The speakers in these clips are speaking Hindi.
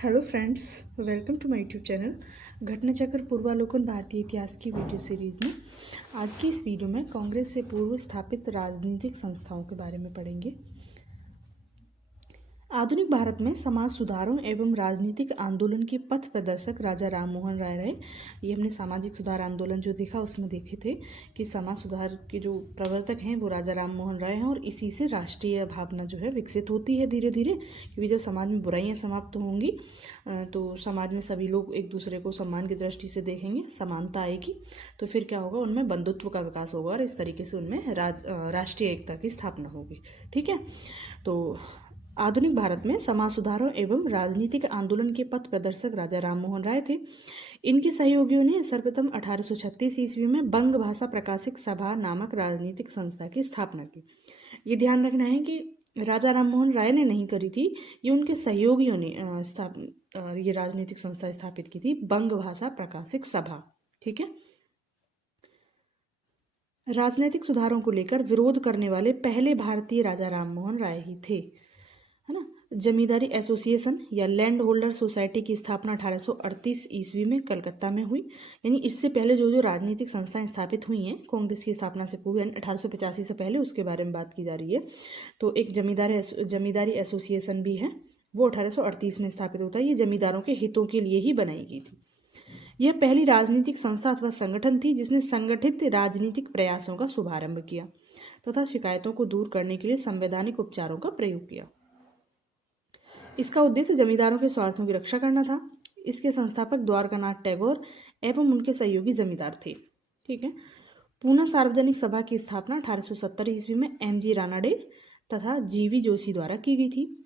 Hello friends, welcome to my YouTube channel घटनाचक्र पूर्वालोकन भारतीय इतिहास की वीडियो सीरीज़ में। आज की इस वीडियो में कांग्रेस से पूर्व स्थापित राजनीतिक संस्थाओं के बारे में पढ़ेंगे। आधुनिक भारत में समाज सुधारों एवं राजनीतिक आंदोलन के पथ प्रदर्शक राजा राम मोहन राय रहे। ये हमने सामाजिक सुधार आंदोलन जो देखा उसमें देखे थे कि समाज सुधार के जो प्रवर्तक हैं वो राजा राम मोहन राय हैं, और इसी से राष्ट्रीय भावना जो है विकसित होती है धीरे धीरे। क्योंकि जब समाज में बुराइयां समाप्त होंगी तो समाज में सभी लोग एक दूसरे को सम्मान की दृष्टि से देखेंगे, समानता आएगी, तो फिर क्या होगा, उनमें बंधुत्व का विकास होगा और इस तरीके से उनमें राष्ट्रीय एकता की स्थापना होगी। ठीक है, तो आधुनिक भारत में समाज सुधारों एवं राजनीतिक आंदोलन के पथ प्रदर्शक राजा राम मोहन राय थे। इनके सहयोगियों ने सर्वप्रथम 1836 ईस्वी में बंग भाषा प्रकाशिक सभा नामक राजनीतिक संस्था की स्थापना की। ये ध्यान रखना है कि राजा राम मोहन राय ने नहीं करी थी, ये उनके सहयोगियों ने ये राजनीतिक संस्था स्थापित की थी, बंग भाषा प्रकाशिक सभा। ठीक है, राजनीतिक सुधारों को लेकर विरोध करने वाले पहले भारतीय राजा राम मोहन राय ही थे, है ना। जमींदारी एसोसिएशन या लैंड होल्डर सोसाइटी की स्थापना 1838 ईस्वी में कलकत्ता में हुई। यानी इससे पहले जो जो राजनीतिक संस्थाएं स्थापित हुई हैं कांग्रेस की स्थापना से पूर्व, यानी 1885 से पहले, उसके बारे में बात की जा रही है। तो एक जमींदारी एसोसिएशन भी है, वो 1838 में स्थापित होता है। ये जमींदारों के हितों के लिए ही बनाई गई थी। यह पहली राजनीतिक संस्था अथवा संगठन थी जिसने संगठित राजनीतिक प्रयासों का शुभारंभ किया तथा शिकायतों को दूर करने के लिए संवैधानिक उपचारों का प्रयोग किया। इसका उद्देश्य जमींदारों के स्वार्थों की रक्षा करना था। इसके संस्थापक द्वारकानाथ टैगोर एवं उनके सहयोगी जमींदार थे। ठीक है, पूना सार्वजनिक सभा की स्थापना 1870 ईस्वी में एम.जी. रानाडे तथा जी.वी. जोशी द्वारा की गई थी।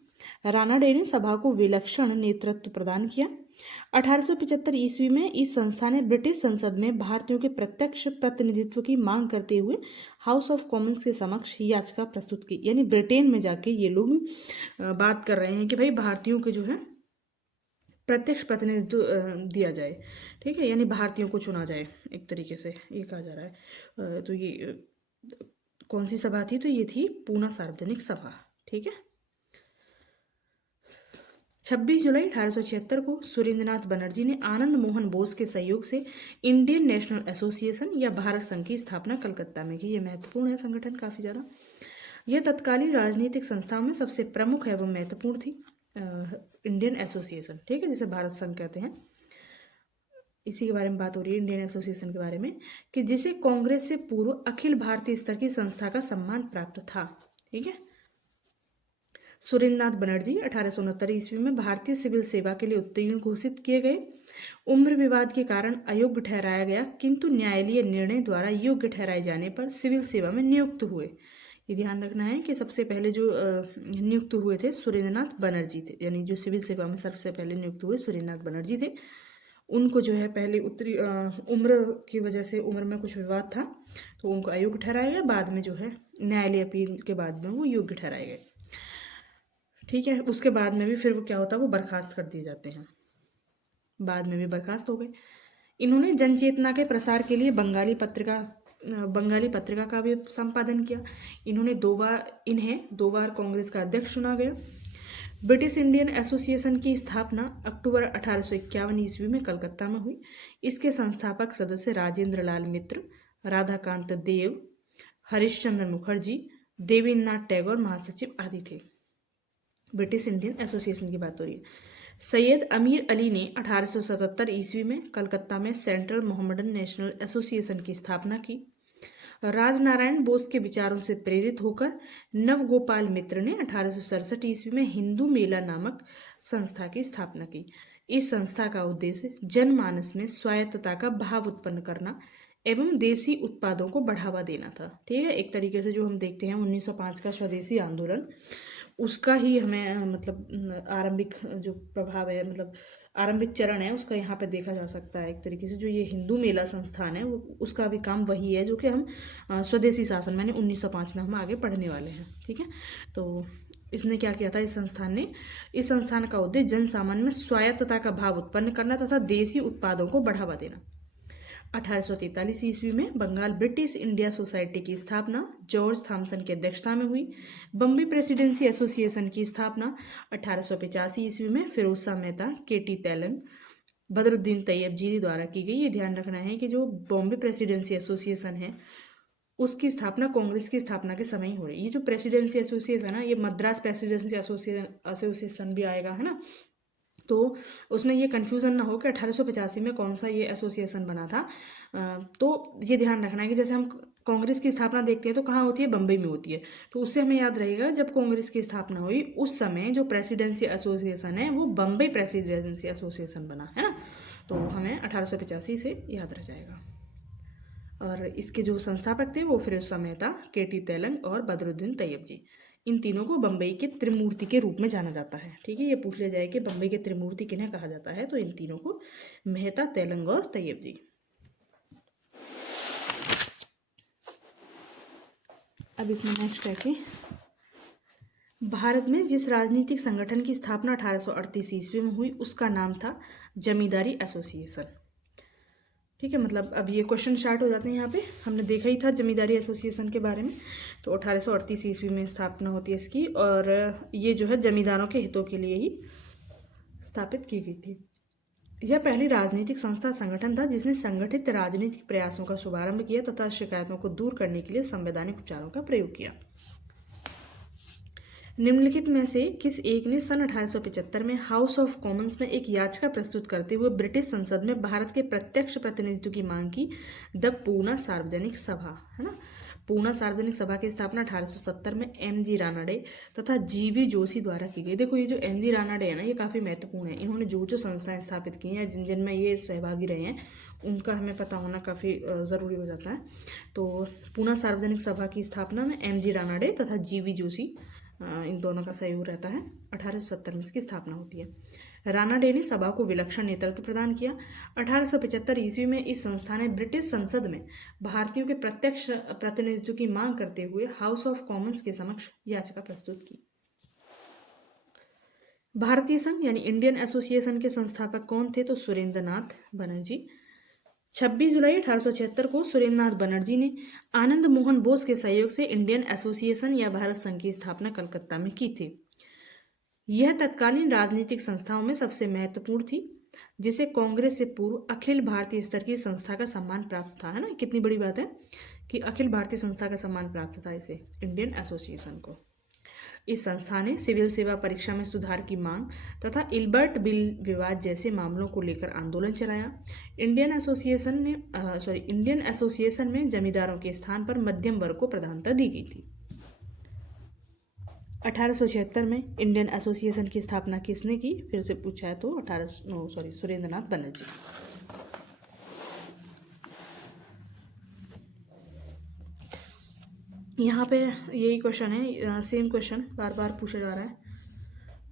रानाडे ने सभा को विलक्षण नेतृत्व प्रदान किया। 1875 ईस्वी में इस संस्था ने ब्रिटिश संसद में भारतीयों के प्रत्यक्ष प्रतिनिधित्व की मांग करते हुए हाउस ऑफ कॉमन्स के समक्ष याचिका प्रस्तुत की। यानी ब्रिटेन में जाके ये लोग बात कर रहे हैं कि भाई भारतीयों के जो है प्रत्यक्ष प्रतिनिधित्व दिया जाए। ठीक है, यानी भारतीयों को चुना जाए, एक तरीके से ये कहा जा रहा है। तो ये कौन सी सभा थी? तो ये थी पूना सार्वजनिक सभा। ठीक है, 26 जुलाई 1876 को सुरेंद्रनाथ बनर्जी ने आनंद मोहन बोस के सहयोग से इंडियन नेशनल एसोसिएशन या भारत संघ की स्थापना कलकत्ता में की। यह महत्वपूर्ण है संगठन काफ़ी ज़्यादा। यह तत्कालीन राजनीतिक संस्थाओं में सबसे प्रमुख एवं महत्वपूर्ण थी। इंडियन एसोसिएशन, ठीक है, जिसे भारत संघ कहते हैं, इसी के बारे में बात हो रही है, इंडियन एसोसिएशन के बारे में, कि जिसे कांग्रेस से पूर्व अखिल भारतीय स्तर की संस्था का सम्मान प्राप्त था। ठीक है, सुरेंद्रनाथ बनर्जी 1869 ईस्वी में भारतीय सिविल सेवा के लिए उत्तीर्ण घोषित किए गए। उम्र विवाद के कारण अयोग्य ठहराया गया, किंतु न्यायालयीय निर्णय द्वारा योग्य ठहराए जाने पर सिविल सेवा में नियुक्त हुए। ये ध्यान रखना है कि सबसे पहले जो नियुक्त हुए थे सुरेंद्रनाथ बनर्जी थे, यानी जो सिविल सेवा में सबसे पहले नियुक्त हुए सुरेंद्रनाथ बनर्जी थे। उनको जो है पहले उत्तरी उम्र की वजह से, उम्र में कुछ विवाद था तो उनको अयोग्य ठहराया गया, बाद में जो है न्यायालय अपील के बाद में वो योग्य ठहराए गए। ठीक है, उसके बाद में भी फिर वो क्या होता है, वो बर्खास्त कर दिए जाते हैं, बाद में भी बर्खास्त हो गए। इन्होंने जनचेतना के प्रसार के लिए बंगाली पत्रिका का भी संपादन किया। इन्हें दो बार कांग्रेस का अध्यक्ष चुना गया। ब्रिटिश इंडियन एसोसिएशन की स्थापना अक्टूबर 1851 ईस्वी में कलकत्ता में हुई। इसके संस्थापक सदस्य राजेंद्र लाल मित्र, राधाकांत देव, हरिश्चंद्र मुखर्जी, देवेंद्रनाथ टैगोर महासचिव आदि थे। ब्रिटिश इंडियन एसोसिएशन की बात हो रही है। सैयद अमीर अली ने 1877 ईस्वी में कलकत्ता में सेंट्रल मोहम्मडन नेशनल एसोसिएशन की स्थापना की। राजनारायण बोस के विचारों से प्रेरित होकर नवगोपाल मित्र ने 1867 ईस्वी में हिंदू मेला नामक संस्था की स्थापना की। इस संस्था का उद्देश्य जनमानस में स्वायत्तता का भाव उत्पन्न करना एवं देसी उत्पादों को बढ़ावा देना था। ठीक है, एक तरीके से जो हम देखते हैं 1905 का स्वदेशी आंदोलन, उसका ही हमें मतलब आरंभिक जो प्रभाव है, मतलब आरंभिक चरण है, उसका यहाँ पे देखा जा सकता है। एक तरीके से जो ये हिंदू मेला संस्थान है वो उसका भी काम वही है जो कि हम स्वदेशी शासन मैंने 1905 में हम आगे पढ़ने वाले हैं। ठीक है, तो इसने क्या किया था, इस संस्थान का उद्देश्य जन सामान्य में स्वायत्तता का भाव उत्पन्न करना तथा देसी उत्पादों को बढ़ावा देना। 1843 ईस्वी में बंगाल ब्रिटिश इंडिया सोसाइटी की स्थापना जॉर्ज थॉमसन की अध्यक्षता में हुई। बम्बई प्रेसिडेंसी एसोसिएशन की स्थापना 1885 ईस्वी में फिरोज शाह मेहता, केटी तेलंग, बदरुद्दीन तैयब जी द्वारा की गई। ये ध्यान रखना है कि जो बॉम्बे प्रेसिडेंसी एसोसिएशन है उसकी स्थापना कांग्रेस की स्थापना के समय ही हो रही है। ये जो प्रेसिडेंसी एसोसिएशन है ना, ये मद्रास प्रेसिडेंसी एसोसिएशन भी आएगा, है ना। तो उसमें ये कन्फ्यूज़न ना हो कि 1885 में कौन सा ये एसोसिएशन बना था। तो ये ध्यान रखना है कि जैसे हम कांग्रेस की स्थापना देखते हैं तो कहाँ होती है, बम्बई में होती है। तो उससे हमें याद रहेगा जब कांग्रेस की स्थापना हुई उस समय जो प्रेसिडेंसी एसोसिएशन है वो बम्बई प्रेसिडेंसी एसोसिएशन बना, है ना। तो हमें 1885 से याद रह जाएगा। और इसके जो संस्थापक थे वो फिरोज शाह मेहता, केटी तेलंग और बदरुद्दीन तैयब जी। इन तीनों को बम्बई के त्रिमूर्ति के रूप में जाना जाता है। ठीक है, ये पूछ लिया जाए कि बम्बई के त्रिमूर्ति किन्हें कहा जाता है, तो इन तीनों को मेहता, तेलंग और तैयब जी। अब इसमें नेक्स्ट है कि भारत में जिस राजनीतिक संगठन की स्थापना 1838 ईस्वी में हुई उसका नाम था जमींदारी एसोसिएशन। ठीक है, मतलब अब ये क्वेश्चन स्टार्ट हो जाते हैं। यहाँ पे हमने देखा ही था जमींदारी एसोसिएशन के बारे में। तो 1838 ईस्वी में स्थापना होती है इसकी, और ये जो है जमींदारों के हितों के लिए ही स्थापित की गई थी। यह पहली राजनीतिक संस्था संगठन था जिसने संगठित राजनीतिक प्रयासों का शुभारंभ किया तथा शिकायतों को दूर करने के लिए संवैधानिक उपचारों का प्रयोग किया। निम्नलिखित में से किस एक ने सन 1875 में हाउस ऑफ कॉमन्स में एक याचिका प्रस्तुत करते हुए ब्रिटिश संसद में भारत के प्रत्यक्ष प्रतिनिधित्व की मांग की? द पूना सार्वजनिक सभा, है ना। पूना सार्वजनिक सभा की स्थापना 1870 में एम.जी. रानाडे तथा जी.वी. जोशी द्वारा की गई। देखो, ये जो एम.जी. रानाडे है ना, ये काफ़ी महत्वपूर्ण है। इन्होंने जो जो संस्थाएं स्थापित की हैं, जिन जिनमें ये सहभागी रहे हैं, उनका हमें पता होना काफ़ी ज़रूरी हो जाता है। तो पूना सार्वजनिक सभा की स्थापना में एम.जी. रानाडे तथा जी.वी. जोशी, इन दोनों का सहयोग रहता है। 1870 में इसकी स्थापना होती है। रानाडे ने सभा को विलक्षण नेतृत्व प्रदान किया। 1875 ईस्वी में इस संस्था ने ब्रिटिश संसद में भारतीयों के प्रत्यक्ष प्रतिनिधित्व की मांग करते हुए हाउस ऑफ कॉमन्स के समक्ष याचिका प्रस्तुत की। भारतीय संघ यानी इंडियन एसोसिएशन के संस्थापक कौन थे? तो सुरेंद्र नाथ बनर्जी। 26 जुलाई 1876 को सुरेंद्र नाथ बनर्जी ने आनंद मोहन बोस के सहयोग से इंडियन एसोसिएशन या भारत संघ की स्थापना कलकत्ता में की थी। यह तत्कालीन राजनीतिक संस्थाओं में सबसे महत्वपूर्ण थी, जिसे कांग्रेस से पूर्व अखिल भारतीय स्तर की संस्था का सम्मान प्राप्त था, है ना। कितनी बड़ी बात है कि अखिल भारतीय संस्था का सम्मान प्राप्त था इसे, इंडियन एसोसिएशन को। इस संस्था ने सिविल सेवा परीक्षा में सुधार की मांग तथा इल्बर्ट बिल विवाद जैसे मामलों को लेकर आंदोलन चलाया। इंडियन एसोसिएशन में जमींदारों के स्थान पर मध्यम वर्ग को प्रधानता दी गई थी। 1876 में इंडियन एसोसिएशन की स्थापना किसने की? फिर से पूछा है तो सुरेंद्र नाथ बनर्जी। यहाँ पे यही क्वेश्चन है, सेम क्वेश्चन बार बार पूछा जा रहा है।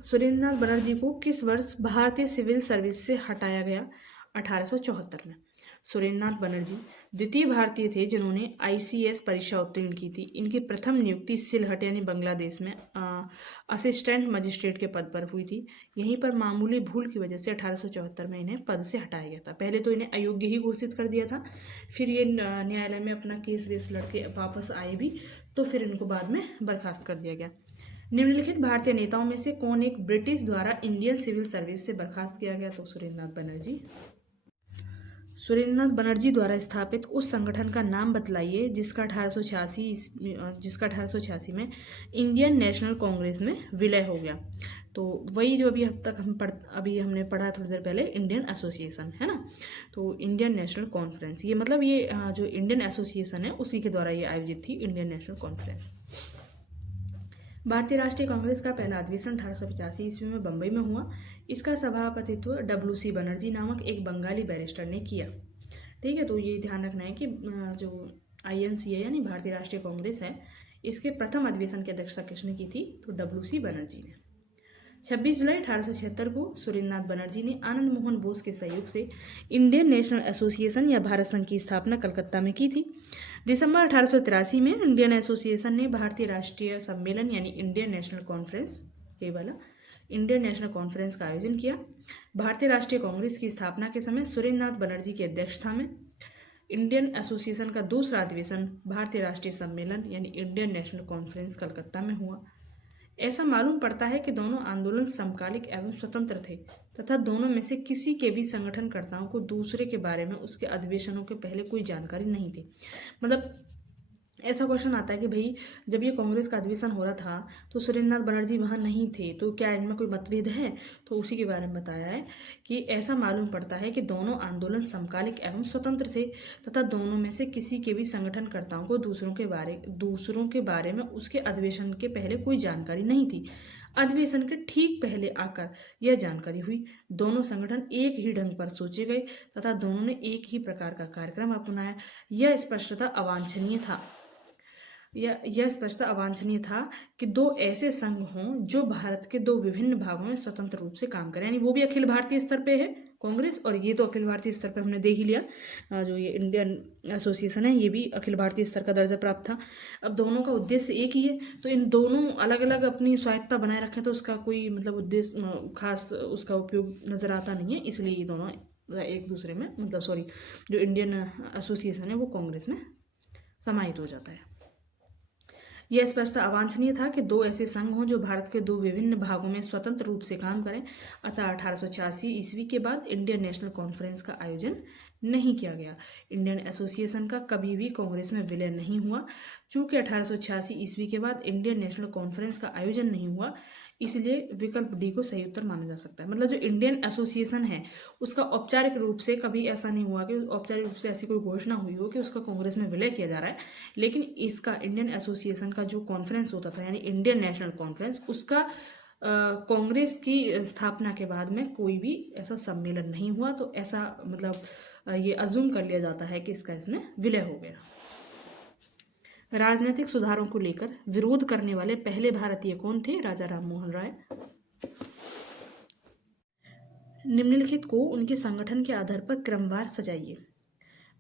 सुरेंद्र नाथ बनर्जी को किस वर्ष भारतीय सिविल सर्विस से हटाया गया? 1874 में। सुरेंद्र नाथ बनर्जी द्वितीय भारतीय थे जिन्होंने ICS परीक्षा उत्तीर्ण की थी। इनकी प्रथम नियुक्ति सिलहट यानी बांग्लादेश में असिस्टेंट मजिस्ट्रेट के पद पर हुई थी। यहीं पर मामूली भूल की वजह से 1874 में इन्हें पद से हटाया गया था। पहले तो इन्हें अयोग्य ही घोषित कर दिया था, फिर ये न्यायालय में अपना केस वेस लड़के वापस आए भी, तो फिर इनको बाद में बर्खास्त कर दिया गया। निम्नलिखित भारतीय नेताओं में से कौन एक ब्रिटिश द्वारा इंडियन सिविल सर्विस से बर्खास्त किया गया? तो सुरेंद्र नाथ बनर्जी। सुरेंद्र नाथ बनर्जी द्वारा स्थापित उस संगठन का नाम बतलाइए जिसका 1886 में इंडियन नेशनल कांग्रेस में विलय हो गया। तो वही जो अभी अब तक अभी हमने पढ़ा थोड़ी देर पहले, इंडियन एसोसिएशन, है ना। तो इंडियन नेशनल कॉन्फ्रेंस, ये मतलब ये जो इंडियन एसोसिएशन है उसी के द्वारा ये आयोजित थी, इंडियन नेशनल कॉन्फ्रेंस। भारतीय राष्ट्रीय कांग्रेस का पहला अधिवेशन 1885 ईस्वी में बम्बई में हुआ। इसका सभापतित्व WC बनर्जी नामक एक बंगाली बैरिस्टर ने किया। ठीक है, तो ये ध्यान रखना है कि जो INC है यानी भारतीय राष्ट्रीय कांग्रेस है, इसके प्रथम अधिवेशन की अध्यक्षता किसने की थी? तो WC बनर्जी ने। 26 जुलाई 1876 को सुरेंद्र नाथ बनर्जी ने आनंद मोहन बोस के सहयोग से इंडियन नेशनल एसोसिएशन या भारत संघ की स्थापना कलकत्ता में की थी। दिसंबर 1883 में इंडियन एसोसिएशन ने भारतीय राष्ट्रीय सम्मेलन यानी इंडियन नेशनल कॉन्फ्रेंस, ये वाला इंडियन नेशनल कॉन्फ्रेंस का आयोजन किया। भारतीय राष्ट्रीय कांग्रेस की स्थापना के समय सुरेंद्र नाथ बनर्जी की अध्यक्षता में इंडियन एसोसिएशन का दूसरा अधिवेशन भारतीय राष्ट्रीय सम्मेलन यानी इंडियन नेशनल कॉन्फ्रेंस कलकत्ता में हुआ। ऐसा मालूम पड़ता है कि दोनों आंदोलन समकालिक एवं स्वतंत्र थे तथा दोनों में से किसी के भी संगठनकर्ताओं को दूसरे के बारे में उसके अधिवेशनों के पहले कोई जानकारी नहीं थी। मतलब ऐसा क्वेश्चन आता है कि भाई जब ये कांग्रेस का अधिवेशन हो रहा था तो सुरेंद्र नाथ बनर्जी वहाँ नहीं थे, तो क्या इनमें कोई मतभेद है? तो उसी के बारे में बताया है कि ऐसा मालूम पड़ता है कि दोनों आंदोलन समकालिक एवं स्वतंत्र थे तथा दोनों में से किसी के भी संगठनकर्ताओं को दूसरों के बारे में उसके अधिवेशन के पहले कोई जानकारी नहीं थी। अधिवेशन के ठीक पहले आकर यह जानकारी हुई। दोनों संगठन एक ही ढंग पर सोचे गए तथा दोनों ने एक ही प्रकार का कार्यक्रम अपनाया। यह स्पष्टता अवांछनीय था कि दो ऐसे संघ हों जो भारत के दो विभिन्न भागों में स्वतंत्र रूप से काम करें, यानी वो भी अखिल भारतीय स्तर पे है कांग्रेस, और ये तो अखिल भारतीय स्तर पे हमने देख ही लिया। जो ये इंडियन एसोसिएशन है ये भी अखिल भारतीय स्तर का दर्जा प्राप्त था। अब दोनों का उद्देश्य एक ही है, तो इन दोनों अलग अलग अपनी स्वायत्ता बनाए रखें तो उसका कोई मतलब उद्देश्य खास उसका उपयोग नज़र आता नहीं है, इसलिए ये दोनों एक दूसरे में जो इंडियन एसोसिएशन है वो कांग्रेस में समाहित हो जाता है। यह स्पष्ट अवांछनीय था कि दो ऐसे संघ हों जो भारत के दो विभिन्न भागों में स्वतंत्र रूप से काम करें। अतः 1886 ईस्वी के बाद इंडियन नेशनल कॉन्फ्रेंस का आयोजन नहीं किया गया। इंडियन एसोसिएशन का कभी भी कांग्रेस में विलय नहीं हुआ। चूंकि 1886 ईस्वी के बाद इंडियन नेशनल कॉन्फ्रेंस का आयोजन नहीं हुआ, इसलिए विकल्प डी को सही उत्तर माना जा सकता है। मतलब जो इंडियन एसोसिएशन है उसका औपचारिक रूप से कभी ऐसा नहीं हुआ कि औपचारिक रूप से ऐसी कोई घोषणा हुई हो कि उसका कांग्रेस में विलय किया जा रहा है, लेकिन इसका इंडियन एसोसिएशन का जो कॉन्फ्रेंस होता था यानी इंडियन नेशनल कॉन्फ्रेंस, उसका कांग्रेस की स्थापना के बाद में कोई भी ऐसा सम्मेलन नहीं हुआ। तो ऐसा मतलब ये अज्यूम कर लिया जाता है कि इसका इसमें विलय हो गया। राजनीतिक सुधारों को लेकर विरोध करने वाले पहले भारतीय कौन थे? राजा राममोहन राय। निम्नलिखित को उनके संगठन के आधार पर क्रमवार सजाइए।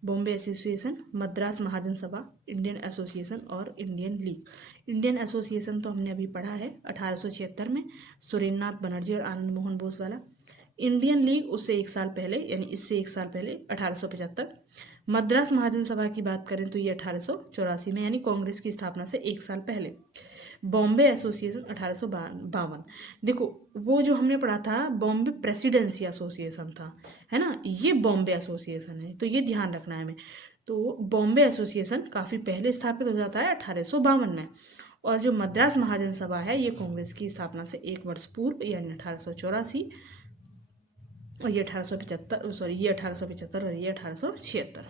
बॉम्बे एसोसिएशन, मद्रास महाजन सभा, इंडियन एसोसिएशन और इंडियन लीग। इंडियन एसोसिएशन तो हमने अभी पढ़ा है 1876 में, सुरेंद्र नाथ बनर्जी और आनंद मोहन बोस वाला। इंडियन लीग उससे एक साल पहले यानी इससे एक साल पहले 1875। मद्रास महाजन सभा की बात करें तो ये 1884 में यानी कांग्रेस की स्थापना से एक साल पहले। बॉम्बे एसोसिएशन 1852। देखो वो जो हमने पढ़ा था बॉम्बे प्रेसिडेंसी एसोसिएशन था, है ना, ये बॉम्बे एसोसिएशन है, तो ये ध्यान रखना है हमें। तो बॉम्बे एसोसिएशन काफ़ी पहले स्थापित हो जाता है 1852 में, और जो मद्रास महाजन सभा है ये कांग्रेस की स्थापना से एक वर्ष पूर्व यानी 1884, और ये 1875 और ये 1876।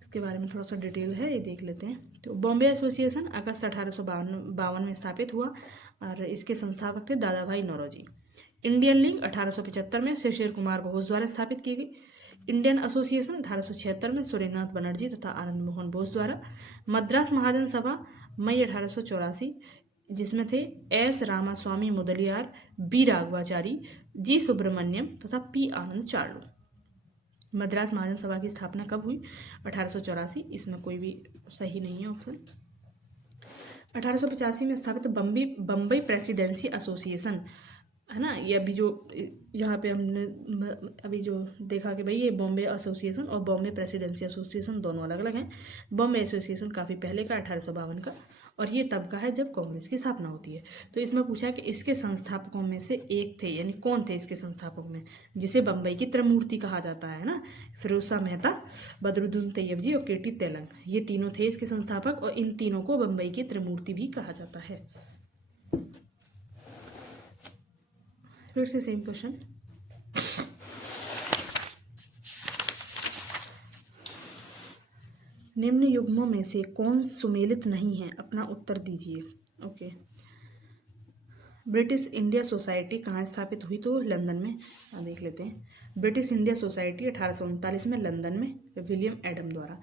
इसके बारे में थोड़ा सा डिटेल है, ये देख लेते हैं। तो बॉम्बे एसोसिएशन अगस्त 1852 में स्थापित हुआ और इसके संस्थापक थे दादा भाई नौरोजी। इंडियन लीग 1875 में शिशिर कुमार घोष द्वारा स्थापित की गई। इंडियन एसोसिएशन 1876 में सुरेंद्र नाथ बनर्जी तथा आनंद मोहन बोस द्वारा। मद्रास महाजन सभा मई 1884, जिसमें थे एस रामास्वामी मुदलियार, बी राघवाचारी, जी सुब्रमण्यम तथा पी आनंद चार्लो। मद्रास महाजन सभा की स्थापना कब हुई? 1884, इसमें कोई भी सही नहीं है ऑप्शन। 1885 में स्थापित बम्बई प्रेसिडेंसी एसोसिएशन, है ना, ये अभी जो यहाँ पे हमने अभी जो देखा कि भाई ये बॉम्बे एसोसिएशन और बॉम्बे प्रेसिडेंसी एसोसिएशन दोनों अलग अलग हैं। बॉम्बे एसोसिएशन काफ़ी पहले का 1852 का, और ये तब का है जब कांग्रेस की स्थापना होती है। तो इसमें पूछा कि इसके संस्थापकों में से एक थे, यानी कौन थे इसके संस्थापकों में, जिसे बम्बई की त्रिमूर्ति कहा जाता है ना, फिरोज शाह मेहता, बदरुद्दीन तैयबजी और केटी तेलंग, ये तीनों थे इसके संस्थापक, और इन तीनों को बम्बई की त्रिमूर्ति भी कहा जाता है। फिर से सेम क्वेश्चन, निम्न युग्मों में से कौन सुमेलित नहीं है? अपना उत्तर दीजिए। ओके, ब्रिटिश इंडिया सोसाइटी कहाँ स्थापित हुई? तो लंदन में। देख लेते हैं। ब्रिटिश इंडिया सोसाइटी 1839 में लंदन में विलियम एडम द्वारा।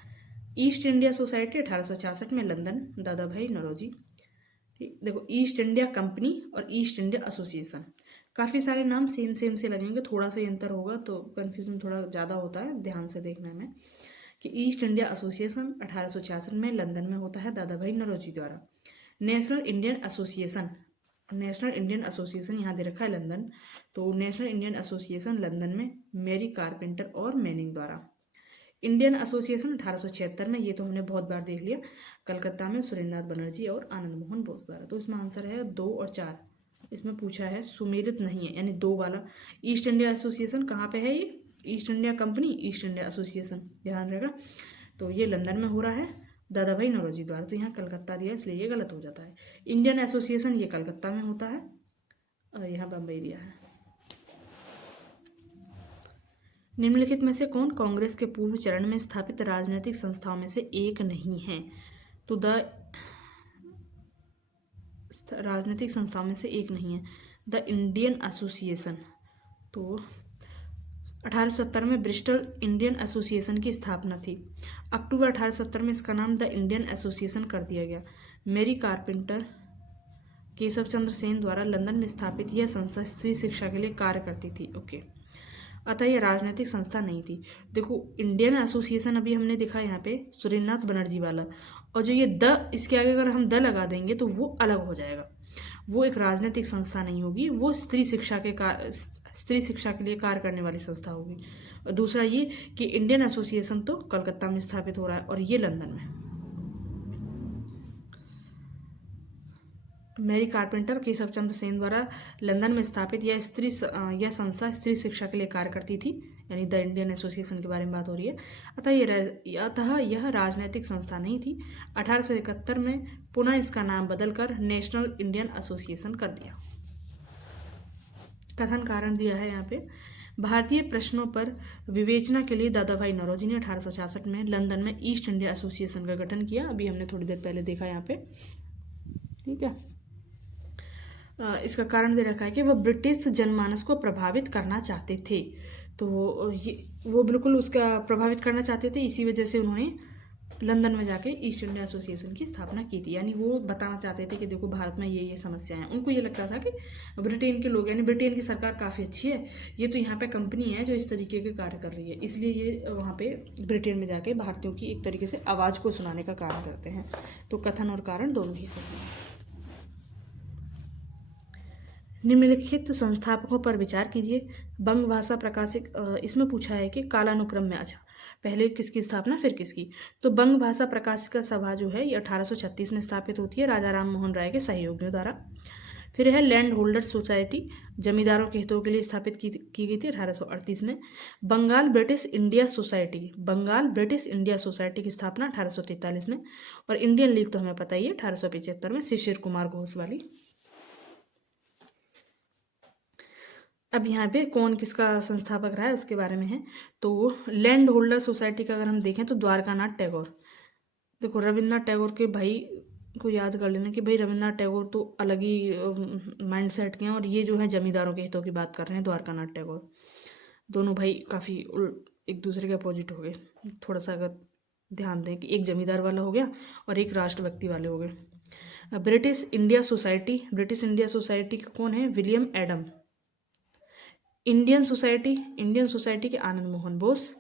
ईस्ट इंडिया सोसाइटी 1866 में लंदन, दादा भाई नौरोजी। देखो, ईस्ट इंडिया कंपनी और ईस्ट इंडिया एसोसिएशन, काफ़ी सारे नाम सेम से लगेंगे, थोड़ा सा अंतर होगा तो कन्फ्यूजन थोड़ा ज़्यादा होता है, ध्यान से देखना है में कि ईस्ट इंडिया एसोसिएशन 1866 में लंदन में होता है दादा भाई नौरोजी द्वारा। नेशनल इंडियन एसोसिएशन यहाँ दे रखा है लंदन, तो नेशनल इंडियन एसोसिएशन लंदन में मेरी कारपेंटर और मैनिंग द्वारा। इंडियन एसोसिएशन 1876 में, ये तो हमने बहुत बार देख लिया, कलकत्ता में सुरेंद्रनाथ बनर्जी और आनंद मोहन बोस द्वारा। तो इसमें आंसर है 2 और 4। इसमें पूछा है सुमेलित नहीं है, यानी 2 वाला। ईस्ट इंडिया एसोसिएशन कहाँ पे है? ये east India company, east India association, ध्यान रहेगा। तो ये लंदन में हो रहा है दादा भाई नौरोजी द्वारा। तो यहाँ कलकत्ता दिया, इसलिए ये गलत हो जाता है। इंडियन एसोसिएशन ये कलकत्ता में होता है और यहाँ बम्बई दिया है। निम्नलिखित में से कौन कांग्रेस के पूर्व चरण में स्थापित राजनीतिक संस्थाओं में से एक नहीं है? तो राजनीतिक संस्थाओं में से एक नहीं है द इंडियन एसोसिएशन। तो 1870 में ब्रिस्टल इंडियन एसोसिएशन की स्थापना थी। अक्टूबर 1870 में इसका नाम द इंडियन एसोसिएशन कर दिया गया। मैरी कारपेंटर केशव चंद्र सेन द्वारा लंदन में स्थापित यह संस्था स्त्री शिक्षा के लिए कार्य करती थी। ओके, अतः यह राजनीतिक संस्था नहीं थी। देखो, इंडियन एसोसिएशन अभी हमने देखा यहाँ पे सुरेंद्रनाथ बनर्जी वाला, और जो ये द, इसके आगे अगर हम द लगा देंगे तो वो अलग हो जाएगा। वो एक राजनीतिक संस्था नहीं होगी, वो स्त्री शिक्षा के लिए कार्य करने वाली संस्था होगी। और दूसरा ये कि इंडियन एसोसिएशन तो कलकत्ता में स्थापित हो रहा है और ये लंदन में। मैरी कारपेंटर केशव चंद्र सेन द्वारा लंदन में स्थापित यह संस्था स्त्री शिक्षा के लिए कार्य करती थी, यानी द इंडियन एसोसिएशन के बारे में बात हो रही है। अतः यह राजनीतिक संस्था नहीं थी। 1871 में पुनः इसका नाम बदलकर नेशनल इंडियन एसोसिएशन कर दिया। कथन कारण दिया है यहाँ पे। भारतीय प्रश्नों पर विवेचना के लिए दादा भाई नौरोजी ने 1866 में लंदन में ईस्ट इंडिया एसोसिएशन का गठन किया। अभी हमने थोड़ी देर पहले देखा यहाँ पे, ठीक है। इसका कारण दे रखा है कि वह ब्रिटिश जनमानस को प्रभावित करना चाहते थे। तो वो बिल्कुल उसका प्रभावित करना चाहते थे, इसी वजह से उन्होंने लंदन में जाके ईस्ट इंडिया एसोसिएशन की स्थापना की थी। यानी वो बताना चाहते थे कि देखो भारत में ये समस्याएं हैं। उनको ये लगता था कि ब्रिटेन के लोग, यानी ब्रिटेन की सरकार काफ़ी अच्छी है, ये तो यहाँ पे कंपनी है जो इस तरीके के कार्य कर रही है, इसलिए ये वहाँ पे ब्रिटेन में जाके भारतीयों की एक तरीके से आवाज़ को सुनाने का कार्य करते हैं। तो कथन और कारण दोनों ही सही हैं। निम्नलिखित संस्थापकों पर विचार कीजिए। बंग भाषा प्रकाशिक, इसमें पूछा है कि कालानुक्रम में, अच्छा पहले किसकी स्थापना फिर किसकी। तो बंग भाषा प्रकाशिका सभा जो है ये 1836 में स्थापित होती है राजा राम मोहन राय के सहयोगियों द्वारा। फिर है लैंड होल्डर सोसाइटी, जमींदारों के हितों के लिए स्थापित की गई थी 1838 में। बंगाल ब्रिटिश इंडिया सोसाइटी की स्थापना 1843 में। और इंडियन लीग तो हमें पता ही है 1875 में शिशिर कुमार घोष वाली। अब यहाँ पे कौन किसका संस्थापक रहा है उसके बारे में है। तो लैंड होल्डर सोसाइटी का अगर हम देखें तो द्वारकानाथ टैगोर। देखो रविन्द्रनाथ टैगोर के भाई को याद कर लेना कि भाई रविन्द्रनाथ टैगोर तो अलग ही माइंड सेट के हैं, और ये जो है जमींदारों के हितों की बात कर रहे हैं द्वारकानाथ टैगोर। दोनों भाई काफ़ी एक दूसरे के अपोजिट हो गए। थोड़ा सा अगर ध्यान दें कि एक जमींदार वाला हो गया और एक राष्ट्रभक्ति वाले हो गए। ब्रिटिश इंडिया सोसाइटी का कौन है? William Adam. इंडियन सोसाइटी के Anand Mohan Bose,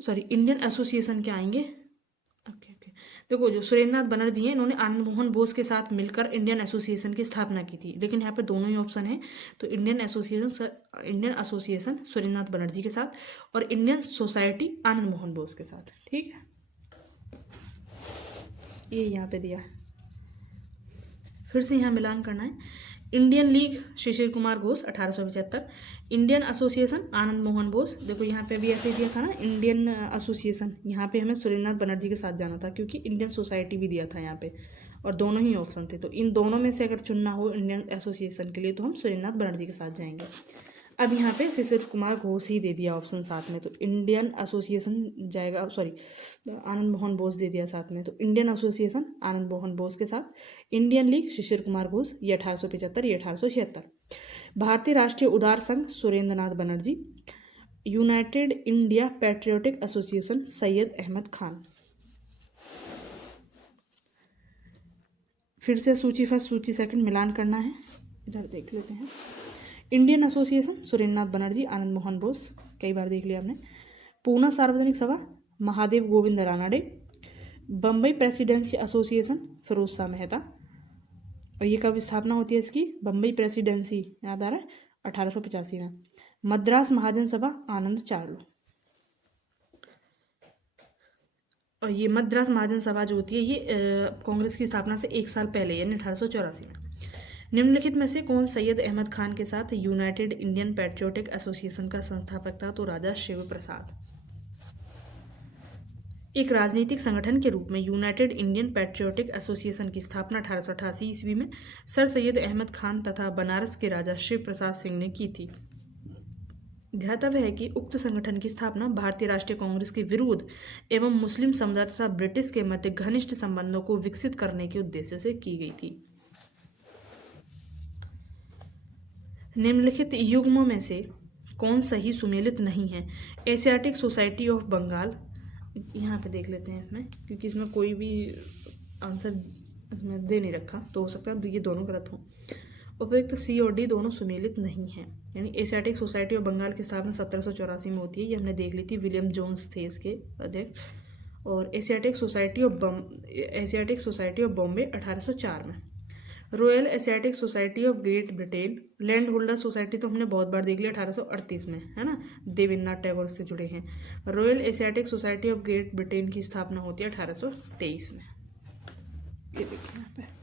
sorry Indian Association के आएंगे। ओके देखो जो सुरेंद्रनाथ बनर्जी हैं इन्होंने आनंद मोहन बोस के साथ मिलकर इंडियन एसोसिएशन की स्थापना की थी, लेकिन यहाँ पे दोनों ही ऑप्शन है। तो इंडियन एसोसिएशन सुरेंद्रनाथ बनर्जी के साथ और इंडियन सोसाइटी आनंद मोहन बोस के साथ, ठीक है। ये यहाँ पे दिया है, फिर से यहाँ मिलान करना है। Indian League Shishir Kumar Ghosh 1875, Indian Association Anand Mohan Bose. देखो यहाँ पे भी ऐसे ही दिया था ना इंडियन एसोसिएशन, यहाँ पे हमें सुरेंद्रनाथ बनर्जी के साथ जाना था क्योंकि इंडियन सोसाइटी भी दिया था यहाँ पे, और दोनों ही ऑप्शन थे। तो इन दोनों में से अगर चुनना हो इंडियन एसोसिएशन के लिए तो हम सुरेंद्रनाथ बनर्जी के साथ जाएंगे। अब यहाँ पे शिशिर कुमार घोष ही दे दिया ऑप्शन साथ में, तो इंडियन एसोसिएशन जाएगा, सॉरी आनंद मोहन बोस दे दिया साथ में। तो इंडियन एसोसिएशन आनंद मोहन बोस के साथ, इंडियन लीग शिशिर कुमार घोष, ये 1875, ये 1876। भारतीय राष्ट्रीय उदार संघ Surendranath Banerjee, United India Patriotic Association Syed Ahmad Khan. फिर से सूची फर्स्ट सूची सेकंड मिलान करना है, इधर देख लेते हैं। इंडियन एसोसिएशन सुरेंद्रनाथ बनर्जी आनंद मोहन बोस, कई बार देख लिया हमने। पूना सार्वजनिक सभा महादेव गोविंद रानाडे। Bombay Presidency Association Firoz Shah Mehta. और ये कब स्थापना होती है इसकी? बम्बई प्रेसिडेंसी याद आ रहा है 1885 में। मद्रास महाजन सभा आनंद चार्लो। और ये मद्रास महाजन सभा जो होती है ये कांग्रेस की स्थापना से 1 साल पहले यानी 1884 में। निम्नलिखित में से कौन सैयद अहमद खान के साथ यूनाइटेड इंडियन पैट्रियोटिक एसोसिएशन का संस्थापक था? तो राजा शिव प्रसाद। एक राजनीतिक संगठन के रूप में यूनाइटेड इंडियन पैट्रियोटिक एसोसिएशन की स्थापना 1888 ईस्वी में सर सैयद अहमद खान तथा बनारस के राजा शिव प्रसाद सिंह ने की थी। ध्यातव्य है कि उक्त संगठन की स्थापना भारतीय राष्ट्रीय कांग्रेस के विरोध एवं मुस्लिम समुदाय तथा ब्रिटिश के मध्य घनिष्ठ संबंधों को विकसित करने के उद्देश्य से की गई थी। निम्नलिखित युग्मों में से कौन सही सुमेलित नहीं है? एशियाटिक सोसाइटी ऑफ बंगाल, यहाँ पे देख लेते हैं इसमें, क्योंकि इसमें कोई भी आंसर इसमें दे नहीं रखा तो हो सकता है ये दोनों गलत हों। उपयुक्त सी और डी दोनों सुमेलित नहीं हैं। यानी एशियाटिक सोसाइटी ऑफ बंगाल की स्थापना 1784 में होती है, ये हमने देख ली थी, विलियम जोन्स थे इसके अध्यक्ष। और एशियाटिक सोसाइटी ऑफ बॉम्बे 1804 में। Royal Asiatic society of great Britain, land holder society तो हमने बहुत बार देख लिया 1838 में, है ना, देवेंद्रनाथ टैगोर से जुड़े हैं। Royal Asiatic society of great Britain की स्थापना होती है 1823 में। ये देखिए यहाँ पे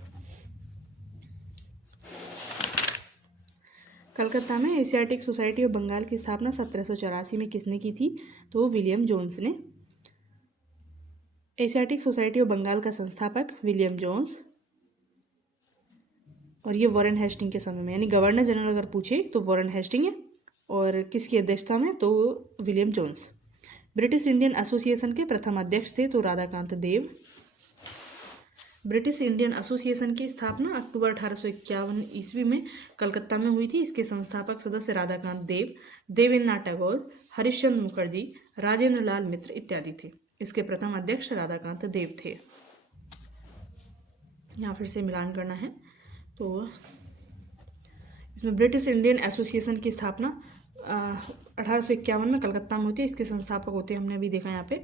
कलकत्ता में एशियाटिक सोसाइटी ऑफ बंगाल की स्थापना 1784 में किसने की थी? तो विलियम जोन्स ने। एशियाटिक सोसाइटी ऑफ बंगाल का संस्थापक विलियम जोन्स, और ये वॉरेन हेस्टिंग के समय में, यानी गवर्नर जनरल अगर पूछे तो वॉरेन हेस्टिंग है, और किसकी अध्यक्षता में? तो William Jones. British Indian Association के प्रथम अध्यक्ष थे तो Radhakanta Deb. British Indian Association की स्थापना अक्टूबर 1851 ईस्वी में कलकत्ता में हुई थी। इसके संस्थापक सदस्य राधाकांत देव, देवेंद्रनाथ टैगोर, हरिश्चंद्र मुखर्जी, राजेंद्र लाल मित्र इत्यादि थे। इसके प्रथम अध्यक्ष राधाकांत देव थे। यहाँ फिर से मिलान करना है तो इसमें ब्रिटिश इंडियन एसोसिएशन की स्थापना 1851 में कलकत्ता में होती है। इसके संस्थापक होते हैं, हमने अभी देखा यहाँ पे,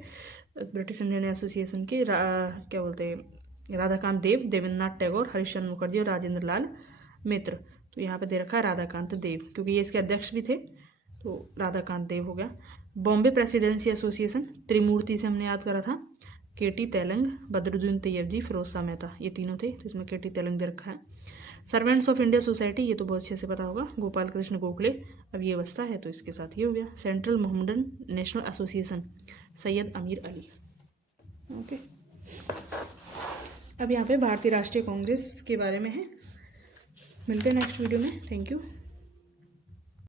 ब्रिटिश इंडियन एसोसिएशन के क्या बोलते हैं, राधाकांत देव, देवेंद्रनाथ टैगोर, हरिश्चंद्र मुखर्जी और राजेंद्र लाल मित्र। तो यहाँ पे दे रखा है राधाकांत देव, क्योंकि ये इसके अध्यक्ष भी थे तो राधाकांत देव हो गया। बॉम्बे प्रेसिडेंसी एसोसिएशन त्रिमूर्ति से हमने याद करा था, केटी तेलंग, बदरुद्दीन तैयबजी, फिरोज शाह मेहता, ये तीनों थे, तो इसमें केटी तेलंग दे रखा है। सर्वेंट्स ऑफ इंडिया सोसाइटी, ये तो बहुत अच्छे से पता होगा, गोपाल कृष्ण गोखले, अब ये अवस्था है तो इसके साथ ये हो गया। Central Mohammedan national association, Syed अमीर अली। ओके, अब यहाँ पे भारतीय राष्ट्रीय कांग्रेस के बारे में है। मिलते हैं नेक्स्ट वीडियो में। Thank you.